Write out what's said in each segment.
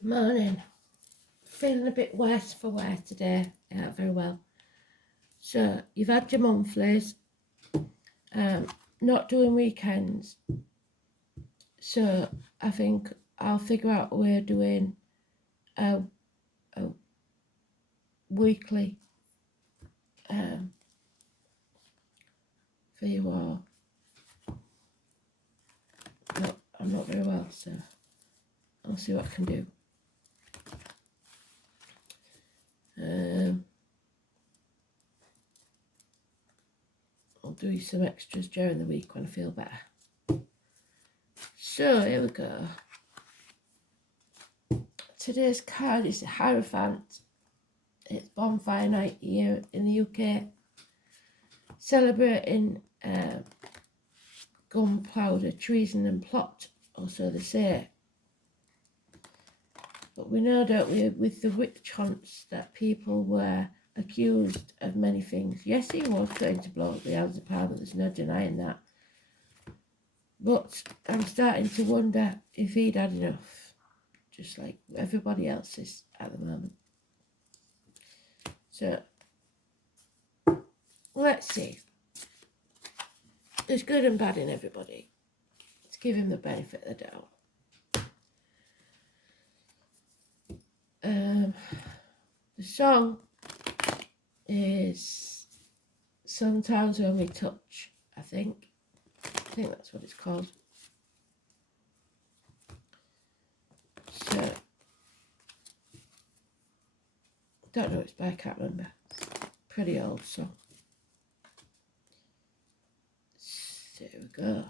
Morning. Feeling a bit worse for wear today. Yeah, very well. So you've had your monthlies. Not doing weekends. So I think I'll figure out a way of doing a weekly for you all. No, I'm not very well, so I'll see what I can do. I'll do you some extras during the week when I feel better. So here we go. Today's card is the Hierophant. It's bonfire night here in the UK, celebrating gunpowder, treason and plot, or so they say. But we know, don't we, with the witch hunts, that people were accused of many things. Yes, he was trying to blow up the House of Parliament, there's no denying that. But I'm starting to wonder if he'd had enough, just like everybody else is at the moment. So, let's see. There's good and bad in everybody. Let's give him the benefit of the doubt. The song is Sometimes When We Touch, I think that's what it's called. So, don't know what it's by, I can't remember. Pretty old song. So here we go.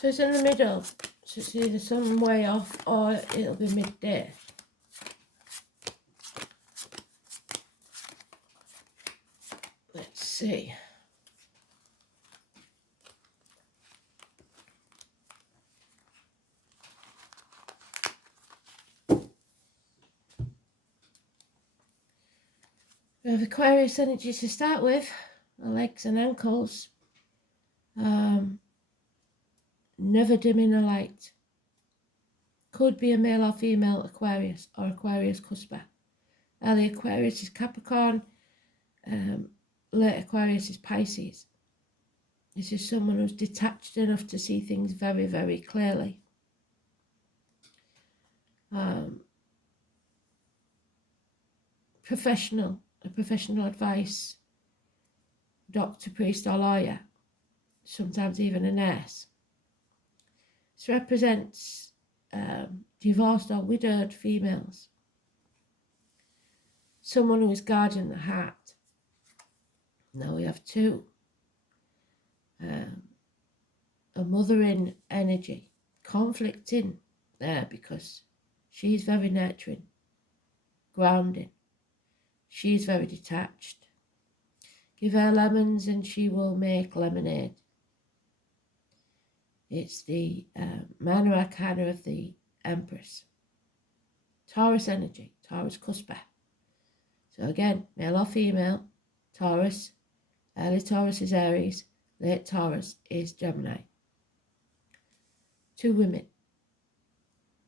So it's in the middle, so it's either some way off or it'll be midday. Let's see. We have Aquarius energy to start with, the legs and ankles. Never dimming a light. Could be a male or female Aquarius or Aquarius cusper. Early Aquarius is Capricorn. Late Aquarius is Pisces. This is someone who's detached enough to see things very, very clearly. Professional advice, doctor, priest or lawyer, sometimes even a nurse. This represents divorced or widowed females. Someone who is guarding the heart. Now we have two. A mothering energy, conflicting there because she's very nurturing, grounding. She's very detached. Give her lemons and she will make lemonade. It's the minor arcana of the Empress. Taurus energy, Taurus cusper. So again, male or female, Taurus. Early Taurus is Aries, late Taurus is Gemini. Two women.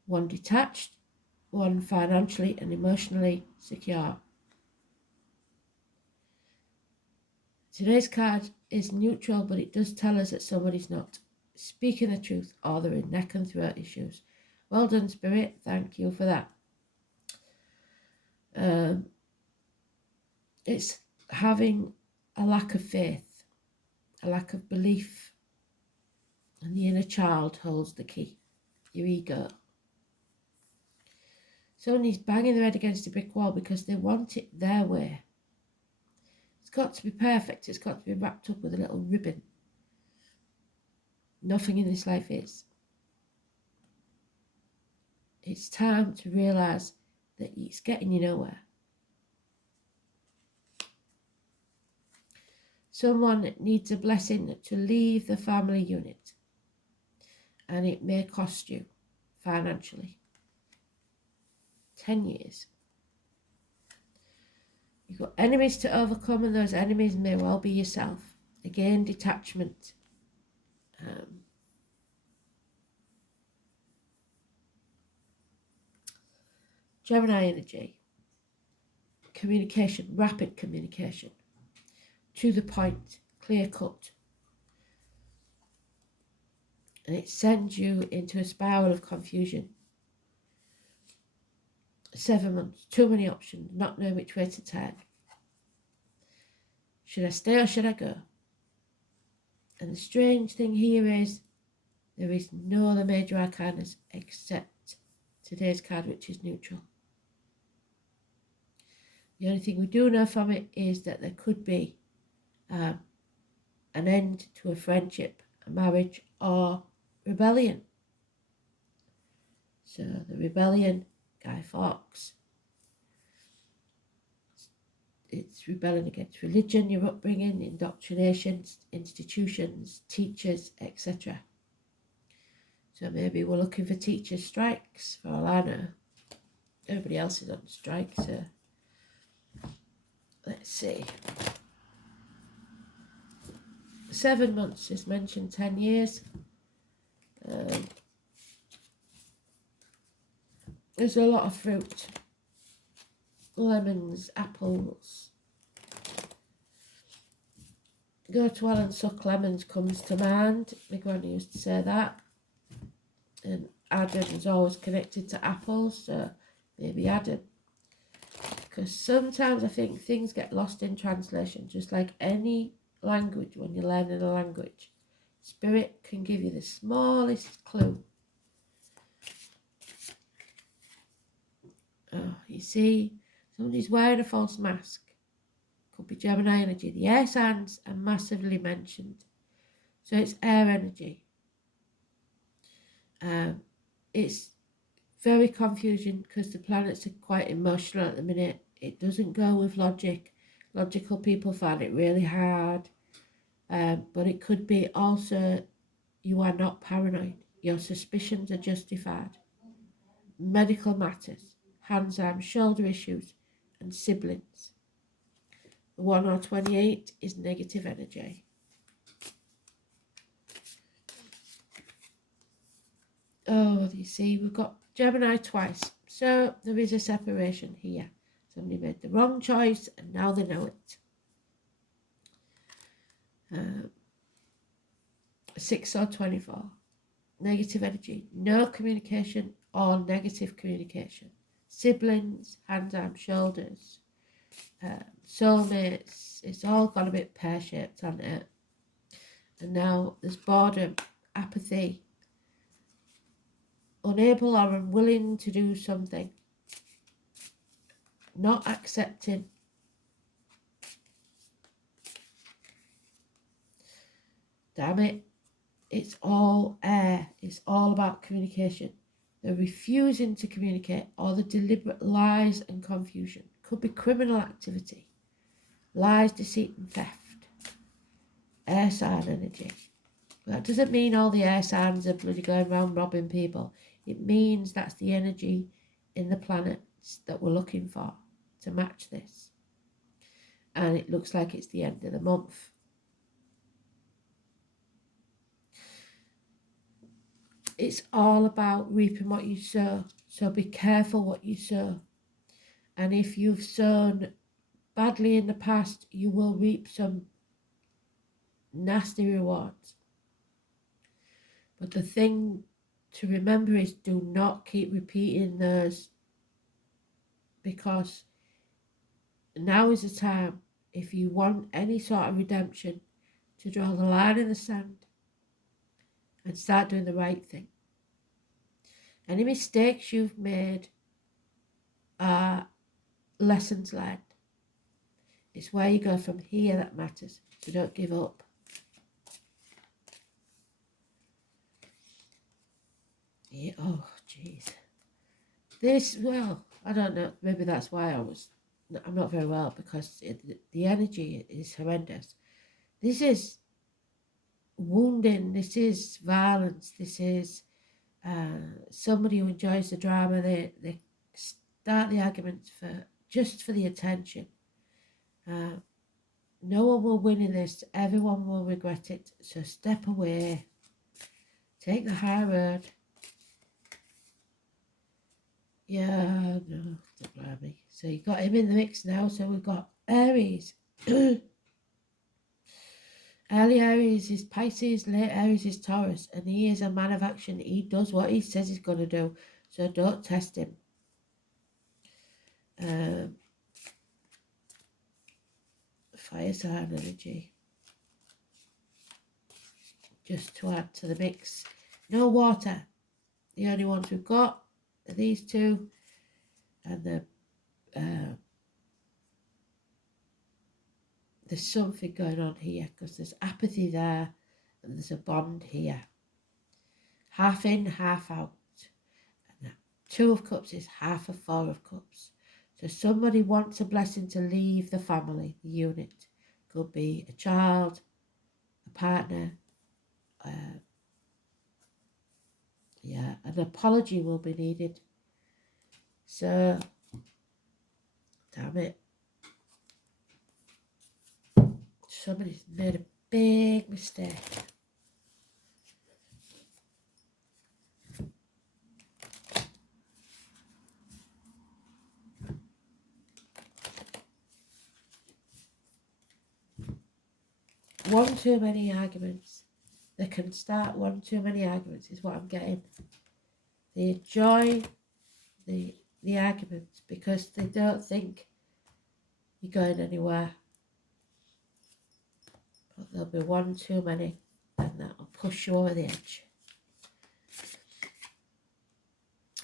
One detached, one financially and emotionally secure. Today's card is neutral, but it does tell us that somebody's not speaking the truth or they're in neck and throat issues. Well done, Spirit. Thank you for that. It's having a lack of faith, a lack of belief, and the inner child holds the key. your ego. Somebody's banging their head against a brick wall because they want it their way. It's got to be perfect. It's got to be wrapped up with a little ribbon. Nothing in this life is. It's time to realise that it's getting you nowhere. Someone needs a blessing to leave the family unit, and it may cost you financially 10 years. You've got enemies to overcome, and those enemies may well be yourself. Again, detachment. Gemini energy. Communication, rapid communication. To the point, clear cut. And it sends you into a spiral of confusion. 7 months, too many options, not knowing which way to turn. Should I stay or should I go? And the strange thing here is there is no other major arcanas except today's card, which is neutral. The only thing we do know from it is that there could be an end to a friendship, a marriage, or rebellion. So the rebellion, Guy Fawkes. It's rebelling against religion, your upbringing, indoctrinations, institutions, teachers, etc. So maybe we're looking for teacher strikes, for all I know. Everybody else is on strike, so let's see. 7 months is mentioned, 10 years. There's a lot of fruit. Lemons, apples. Go to well and suck lemons comes to mind. My granny used to say that. And Adam is always connected to apples, so maybe Adam. Because sometimes I think things get lost in translation, just like any language when you're learning a language. Spirit can give you the smallest clue. Oh, you see, somebody's wearing a false mask. Could be Gemini energy. The air signs are massively mentioned. So it's air energy. It's very confusing because the planets are quite emotional at the minute. It doesn't go with logic. Logical people find it really hard. But it could be also you are not paranoid. Your suspicions are justified. Medical matters, hands, arms, shoulder issues, and siblings. The 1 or 28 is negative energy. Oh, you see, we've got Gemini twice. So there is a separation here. Somebody made the wrong choice and now they know it. 6 or 24. Negative energy. No communication or negative communication. Siblings, hands, arms, shoulders. Soulmates. It's all got a bit pear-shaped, hasn't it? And now there's boredom, apathy. Unable or unwilling to do something. Not accepting. Damn it. It's all air. It's all about communication. They're refusing to communicate, or the deliberate lies and confusion. Could be criminal activity. Lies, deceit and theft. Air sign energy. That doesn't mean all the air signs are bloody going around robbing people. It means that's the energy in the planets that we're looking for to match this. And it looks like it's the end of the month. It's all about reaping what you sow. So be careful what you sow. And if you've sown badly in the past, you will reap some nasty rewards. But the thing to remember is do not keep repeating those, because now is the time, if you want any sort of redemption, to draw the line in the sand and start doing the right thing. Any mistakes you've made are lessons learned. It's where you go from here that matters, so don't give up. Yeah, oh, jeez. This, well, I don't know, maybe that's why I'm not very well, because the energy is horrendous. This is wounding, this is violence, this is somebody who enjoys the drama. They start the arguments just for the attention. No one will win in this, everyone will regret it, so step away, take the high road. Yeah, no, don't blame me. So you got him in the mix now. So we've got Aries. Early Aries is Pisces, late Aries is Taurus, and he is a man of action. He does what he says he's going to do, so don't test him. Fire sign energy. Just to add to the mix. No water. The only ones we've got are these two, and there's something going on here, because there's apathy there and there's a bond here. Half in, half out. And that 2 of Cups is half of 4 of Cups. So somebody wants a blessing to leave the family, the unit. Could be a child, a partner. Yeah, an apology will be needed. So, damn it. Somebody's made a big mistake. One too many arguments. They can start one too many arguments is what I'm getting. They enjoy the arguments because they don't think you're going anywhere. But there'll be one too many, and that'll push you over the edge.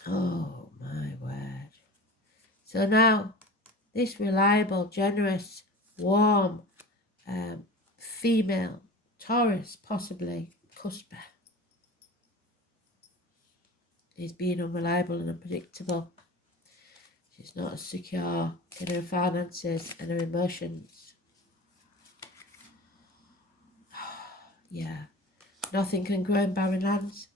Oh my word. So now, this reliable, generous, warm, female, Taurus, possibly, cusper, is being unreliable and unpredictable. She's not as secure in her finances and her emotions. Yeah, nothing can grow in barren lands.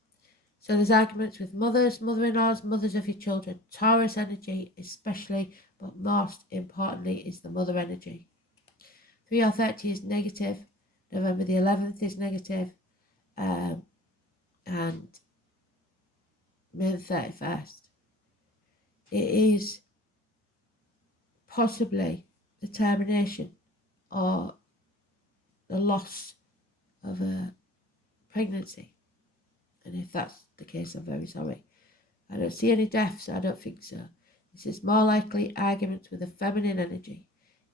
So there's arguments with mothers, mother-in-laws, mothers of your children. Taurus energy especially, but most importantly is the mother energy. 3 or 30 is negative. November the 11th is negative. And May the 31st. It is possibly the termination or the loss of a pregnancy. And if that's the case, I'm very sorry. I don't see any deaths, I don't think so. This is more likely arguments with the feminine energy.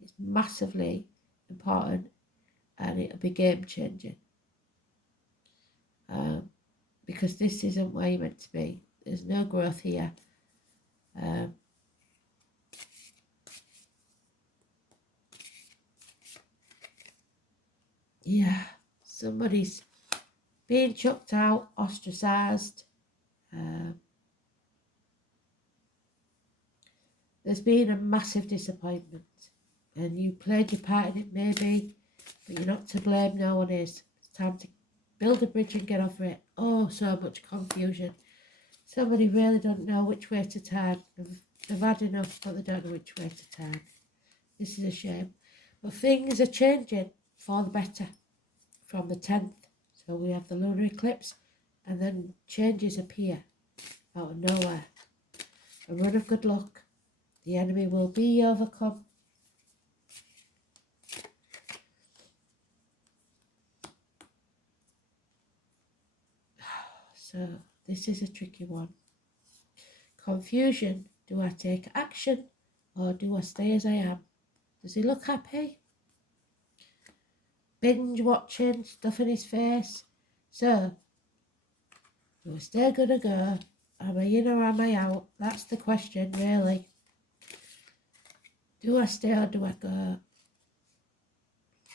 It's massively important and it'll be game changing. Because this isn't where you're meant to be. There's no growth here. Yeah, somebody's being chucked out, ostracised. There's been a massive disappointment and you played your part in it maybe, but you're not to blame, no one is. It's time to build a bridge and get over it. Oh, so much confusion. Somebody really don't know which way to turn. They've had enough, but they don't know which way to turn. This is a shame. But things are changing for the better from the 10th. So we have the lunar eclipse and then changes appear out of nowhere. A run of good luck. The enemy will be overcome. So this is a tricky one. Confusion. Do I take action or do I stay as I am? Does he look happy? Binge watching, stuff in his face. So, do I stay good or go? Am I in or am I out? That's the question, really. Do I stay or do I go?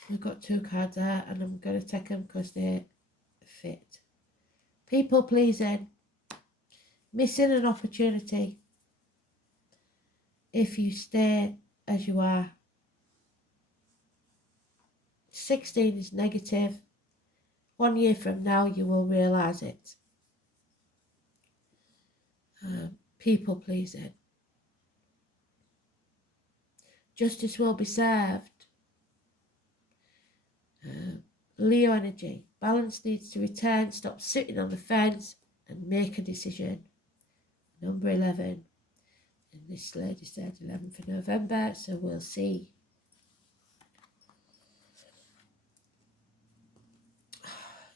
We've got 2 cards there, and I'm going to take them because they fit. People pleasing. Missing an opportunity if you stay as you are. 16 is negative. 1 year from now, you will realise it. People pleasing. Justice will be served. Leo energy. Balance needs to return. Stop sitting on the fence and make a decision. Number 11. And this lady said 11th of November, so we'll see.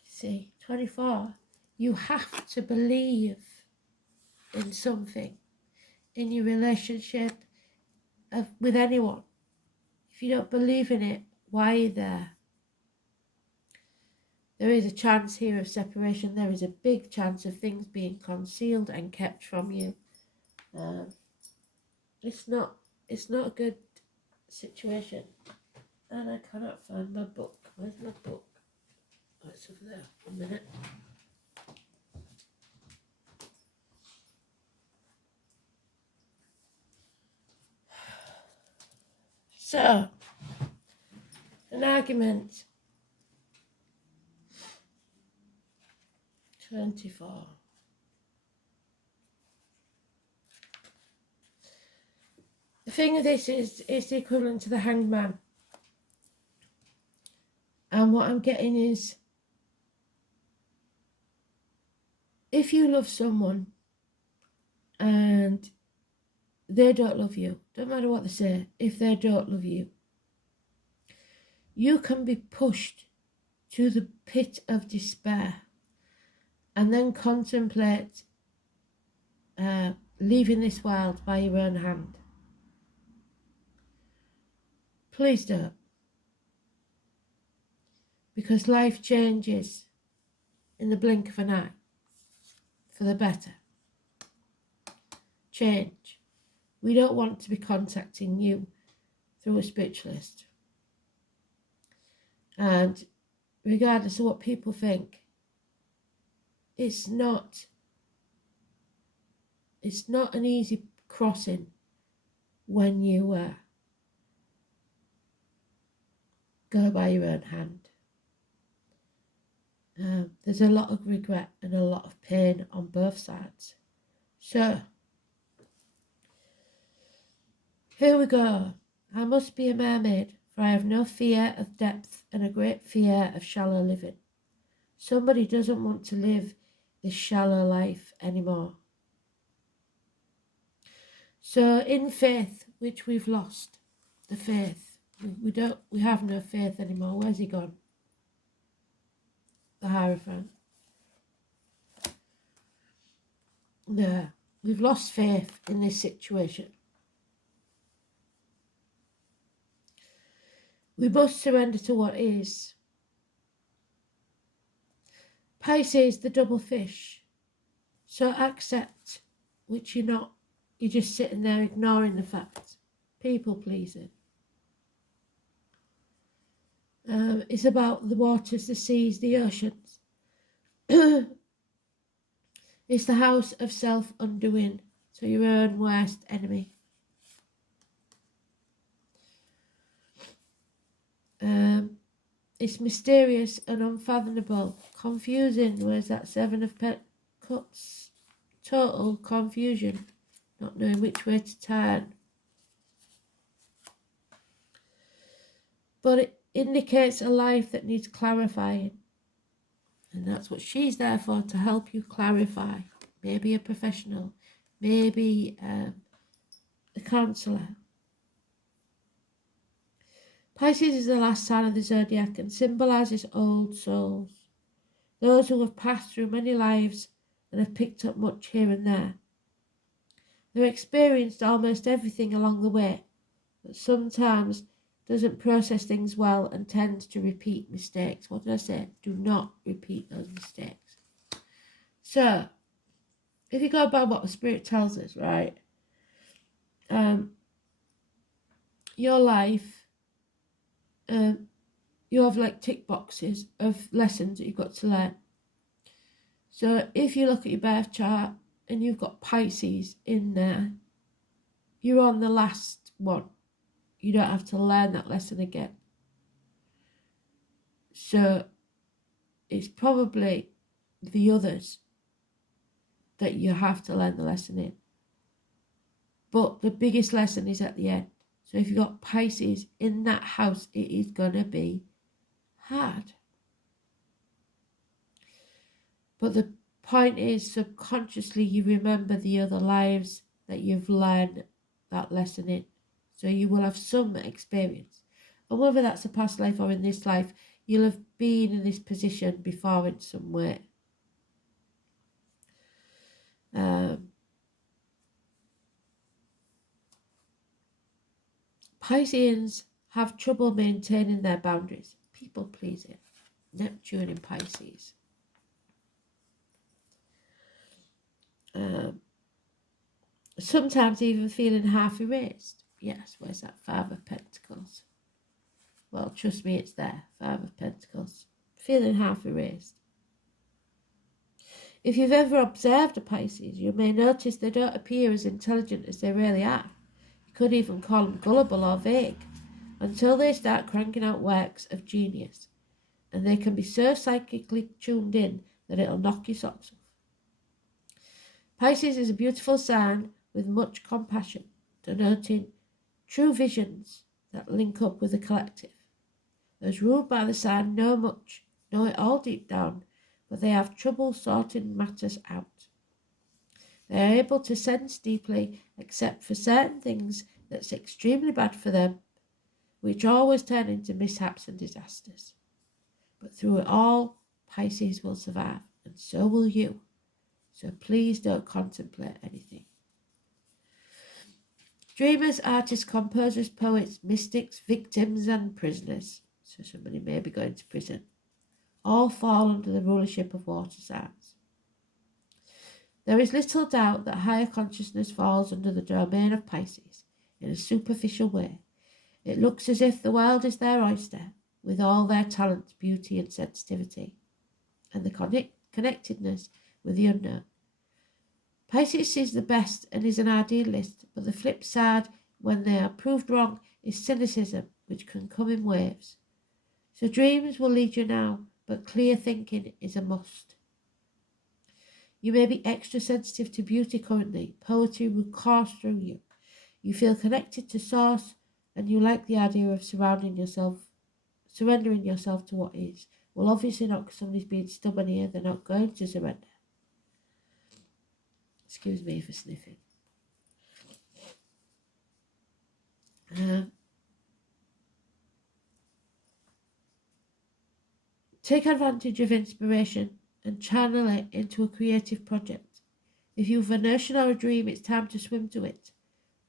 See, 24. You have to believe in something, in your relationship with anyone. If you don't believe in it, why are you there? There is a chance here of separation. There is a big chance of things being concealed and kept from you. It's not a good situation. And I cannot find my book. Where's my book? Oh, it's over there. 1 minute. So, an argument. 24. The thing of this is, it's the equivalent to the Hanged Man. And what I'm getting is, if you love someone and they don't love you, don't matter what they say, if they don't love you, you can be pushed to the pit of despair and then contemplate leaving this world by your own hand. Please don't. Because life changes in the blink of an eye for the better. Change. We don't want to be contacting you through a spiritualist. And regardless of what people think, it's not an easy crossing when you go by your own hand. There's a lot of regret and a lot of pain on both sides. So, here we go. I must be a mermaid, for I have no fear of depth and a great fear of shallow living. Somebody doesn't want to live this shallow life anymore. So in faith, which we've lost, the faith, we have no faith anymore. Where's he gone? The Hierophant. No, we've lost faith in this situation. We must surrender to what is. Pisces, the double fish. So accept, which you're not. You're just sitting there ignoring the fact. People pleasing. It's about the waters, the seas, the oceans. It's the house of self-undoing, so your own worst enemy. It's mysterious and unfathomable, confusing. Where's that 7 of Cups? Total confusion, not knowing which way to turn. But it indicates a life that needs clarifying. And that's what she's there for, to help you clarify. Maybe a professional, maybe a counsellor. Pisces is the last sign of the zodiac and symbolises old souls. Those who have passed through many lives and have picked up much here and there. They've experienced almost everything along the way, but sometimes doesn't process things well and tends to repeat mistakes. What did I say? Do not repeat those mistakes. So, if you go by what the Spirit tells us, right, your life, you have like tick boxes of lessons that you've got to learn. So if you look at your birth chart and you've got Pisces in there, you're on the last one. You don't have to learn that lesson again. So it's probably the others that you have to learn the lesson in. But the biggest lesson is at the end. So if you've got Pisces in that house, it is going to be hard. But the point is, subconsciously, you remember the other lives that you've learned that lesson in. So you will have some experience. And whether that's a past life or in this life, you'll have been in this position before in some way. Pisceans have trouble maintaining their boundaries. People pleasing. Neptune in Pisces. Sometimes even feeling half erased. Yes, where's that Five of Pentacles? Well, trust me, it's there. Five of Pentacles. Feeling half erased. If you've ever observed a Pisces, you may notice they don't appear as intelligent as they really are. You could even call them gullible or vague, until they start cranking out works of genius. And they can be so psychically tuned in that it'll knock your socks off. Pisces is a beautiful sign with much compassion, denoting true visions that link up with the collective. Those ruled by the sign know much, know it all deep down, but they have trouble sorting matters out. They are able to sense deeply, except for certain things that's extremely bad for them, which always turn into mishaps and disasters. But through it all, Pisces will survive, and so will you. So please don't contemplate anything. Dreamers, artists, composers, poets, mystics, victims and prisoners, so somebody may be going to prison, all fall under the rulership of water signs. There is little doubt that higher consciousness falls under the domain of Pisces in a superficial way. It looks as if the world is their oyster, with all their talent, beauty and sensitivity, and the connectedness with the unknown. Pisces sees the best and is an idealist, but the flip side, when they are proved wrong, is cynicism, which can come in waves. So dreams will lead you now, but clear thinking is a must. You may be extra sensitive to beauty currently. Poetry will course through you. You feel connected to source, and you like the idea of surrendering yourself to what is. Well, obviously not, because somebody's being stubborn here. They're not going to surrender. Excuse me for sniffing. Take advantage of inspiration and channel it into a creative project. If you have a notion or a dream, it's time to swim to it.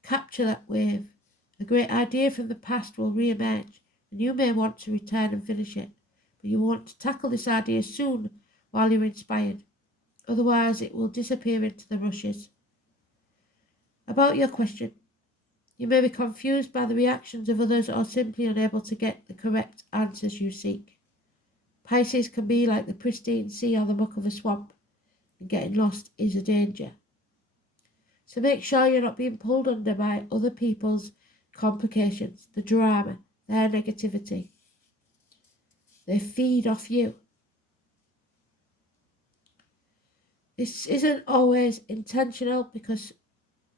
Capture that wave. A great idea from the past will re-emerge, and you may want to return and finish it, but you want to tackle this idea soon while you're inspired. Otherwise, it will disappear into the rushes. About your question, you may be confused by the reactions of others or simply unable to get the correct answers you seek. Pisces can be like the pristine sea or the muck of a swamp, and getting lost is a danger. So make sure you're not being pulled under by other people's complications, the drama, their negativity. They feed off you. This isn't always intentional because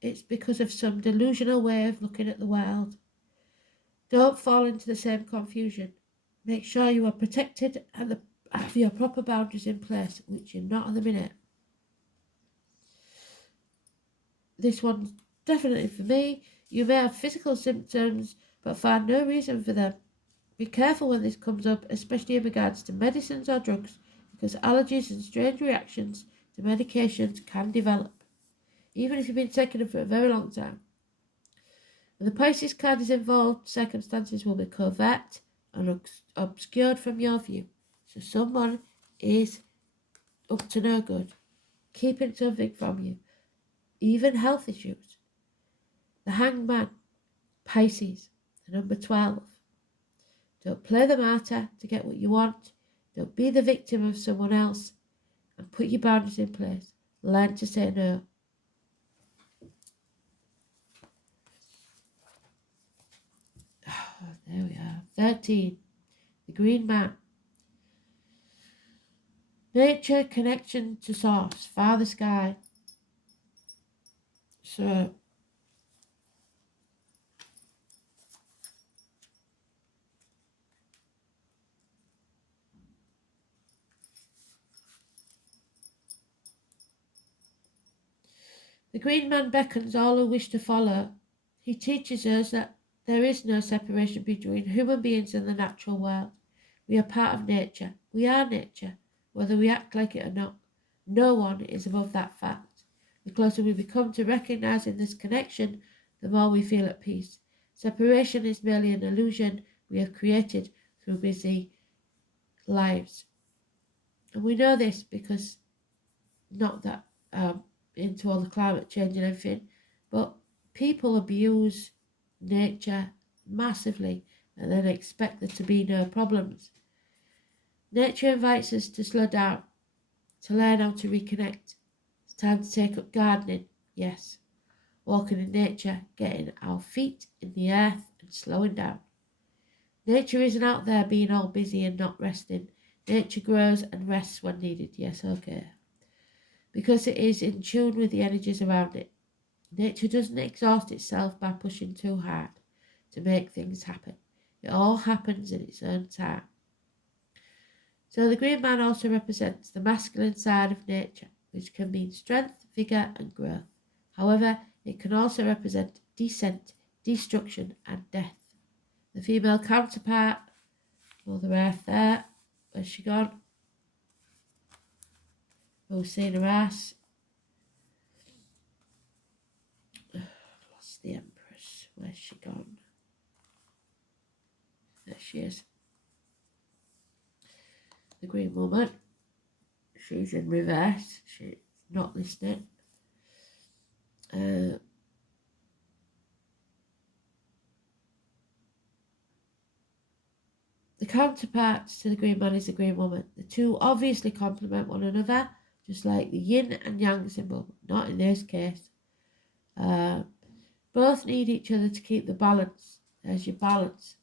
it's because of some delusional way of looking at the world. Don't fall into the same confusion. Make sure you are protected and have your proper boundaries in place, which you're not at the minute. This one's definitely for me. You may have physical symptoms, but find no reason for them. Be careful when this comes up, especially in regards to medicines or drugs, because allergies and strange reactions to medications can develop, even if you've been taking them for a very long time. When the Pisces card is involved, circumstances will be covert and obscured from your view. So someone is up to no good. keeping something from you, even health issues. The Hangman, Pisces, the number 12. Don't play the martyr to get what you want. Don't be the victim of someone else, and put your boundaries in place. Learn to say no. Oh, there we are. 13. The Green Man. Nature, connection to source, Father Sky. So, the Green Man beckons all who wish to follow. He teaches us that there is no separation between human beings and the natural world. We are part of nature. We are nature, whether we act like it or not. No one is above that fact. The closer we become to recognizing this connection, the more we feel at peace. Separation is merely an illusion we have created through busy lives. And we know this because, not that into all the climate change and everything, but people abuse nature massively and then expect there to be no problems. Nature invites us to slow down, to learn how to reconnect. It's time to take up gardening, yes. Walking in nature, getting our feet in the earth and slowing down. Nature isn't out there being all busy and not resting. Nature grows and rests when needed, yes, okay. Because it is in tune with the energies around it. Nature doesn't exhaust itself by pushing too hard to make things happen. It all happens in its own time. So the Green Man also represents the masculine side of nature, which can mean strength, vigour and growth. However, it can also represent descent, destruction and death. The female counterpart, Mother Earth there, where's she gone? Oh, seen her ass. Lost the Empress, where's she gone? There she is. The Green Woman, she's in reverse, she's not listening. The counterparts to the Green Man is the Green Woman. The two obviously complement one another, just like the yin and yang symbol, not in this case. Both need each other to keep the balance. There's your balance.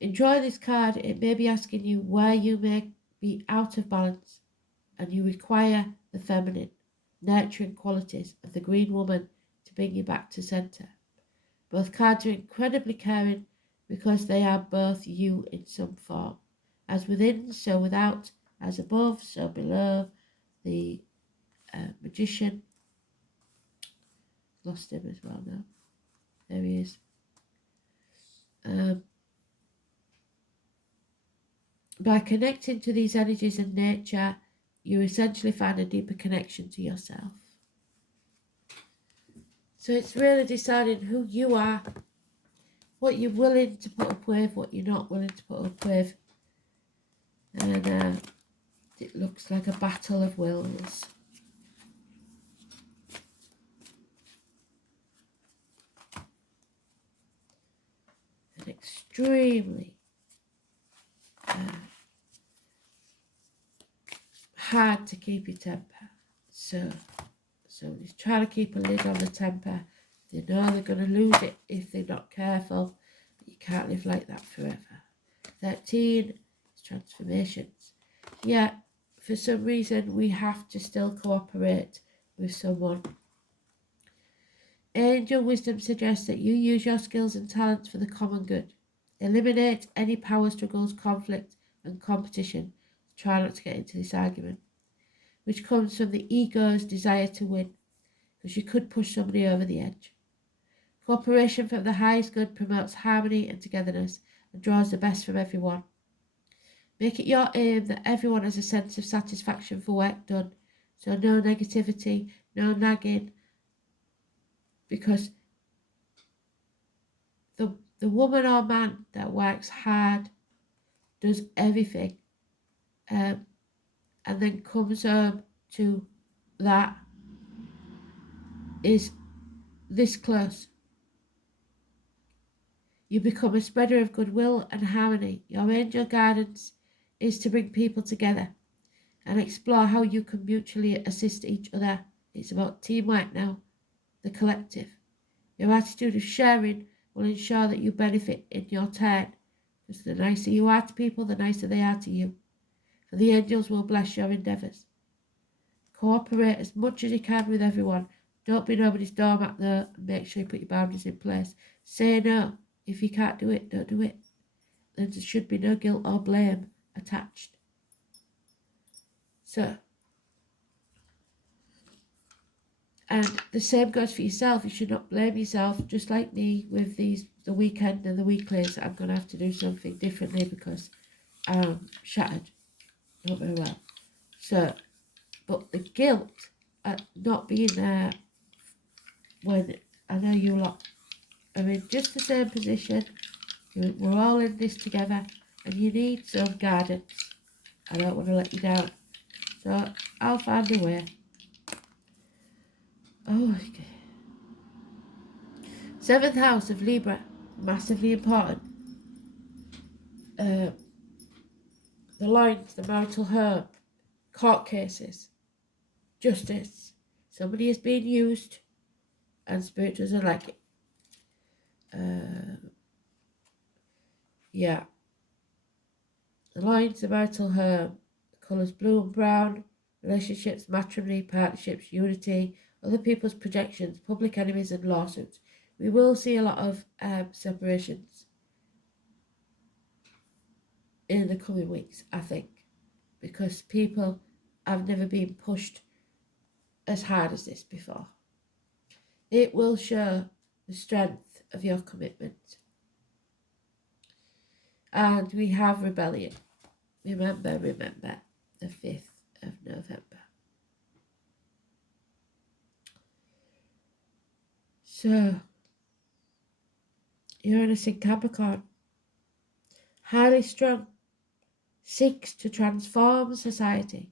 Enjoy this card. It may be asking you where you may be out of balance and you require the feminine, nurturing qualities of the Green Woman to bring you back to centre. Both cards are incredibly caring because they are both you in some form. As within, so without. As above, so below. The Magician. Lost him as well now. There he is. By connecting to these energies in nature, you essentially find a deeper connection to yourself. So it's really deciding who you are, what you're willing to put up with, what you're not willing to put up with. And it looks like a battle of wills. An extremely hard to keep your temper. So he's trying to keep a lid on the temper. They know they're going to lose it if they're not careful, but you can't live like that forever. 13 is transformations. Yeah, for some reason we have to still cooperate with someone. Angel wisdom suggests that you use your skills and talents for the common good. Eliminate any power struggles, conflict and competition. Try not to get into this argument, which comes from the ego's desire to win, because you could push somebody over the edge. Cooperation from the highest good promotes harmony and togetherness and draws the best from everyone. Make it your aim that everyone has a sense of satisfaction for work done, so no negativity, no nagging, because the woman or man that works hard, does everything, and then comes home to that is this close. You become a spreader of goodwill and harmony. Your angel guidance is to bring people together and explore how you can mutually assist each other. It's about teamwork now, the collective. Your attitude of sharing will ensure that you benefit in your turn, because the nicer you are to people, the nicer they are to you. For the angels will bless your endeavours. Cooperate as much as you can with everyone. Don't be nobody's doormat though, and make sure you put your boundaries in place. Say no. If you can't do it, don't do it. There should be no guilt or blame attached. So, and the same goes for yourself. You should not blame yourself, just like me with the weekend and the weeklies. I'm going to have to do something differently because I'm shattered. Not very well. So, but the guilt at not being there when I know you lot are in just the same position. We're all in this together and you need some guidance. I don't want to let you down. So I'll find a way. Oh, okay. 7th house of Libra, massively important. The lines, the marital home, court cases, justice. Somebody is being used and spirit doesn't like it. Yeah. The lines, the marital home, the colours blue and brown, relationships, matrimony, partnerships, unity, other people's projections, public enemies and lawsuits. We will see a lot of separations in the coming weeks, I think, because people have never been pushed as hard as this before. It will show the strength of your commitment. And we have rebellion. Remember, the 5th of November. So, Uranus in Capricorn, highly strung, seeks to transform society.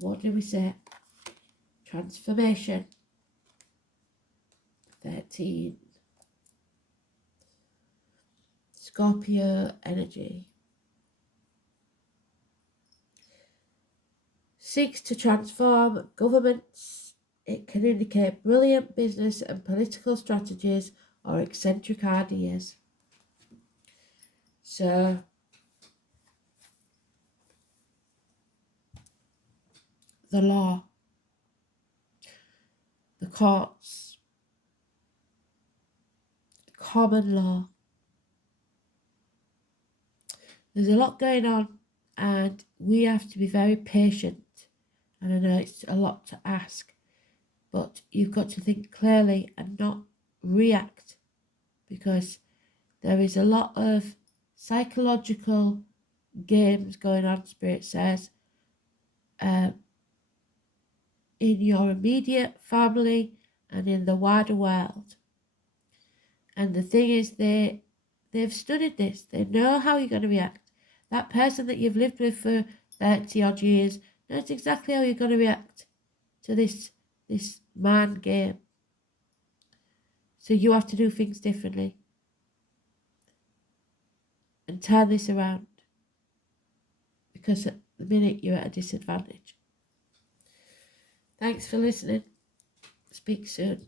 What do we say? Transformation. 13. Scorpio energy. Seeks to transform governments. It can indicate brilliant business and political strategies or eccentric ideas. So, the law, the courts, the common law. There's a lot going on and we have to be very patient. And I know it's a lot to ask, but you've got to think clearly and not react, because there is a lot of psychological games going on, Spirit says, in your immediate family and in the wider world. And the thing is, they've studied this. They know how you're going to react. That person that you've lived with for 30 odd years knows exactly how you're going to react to this mind game. So you have to do things differently and turn this around, because at the minute you're at a disadvantage. Thanks for listening. Speak soon.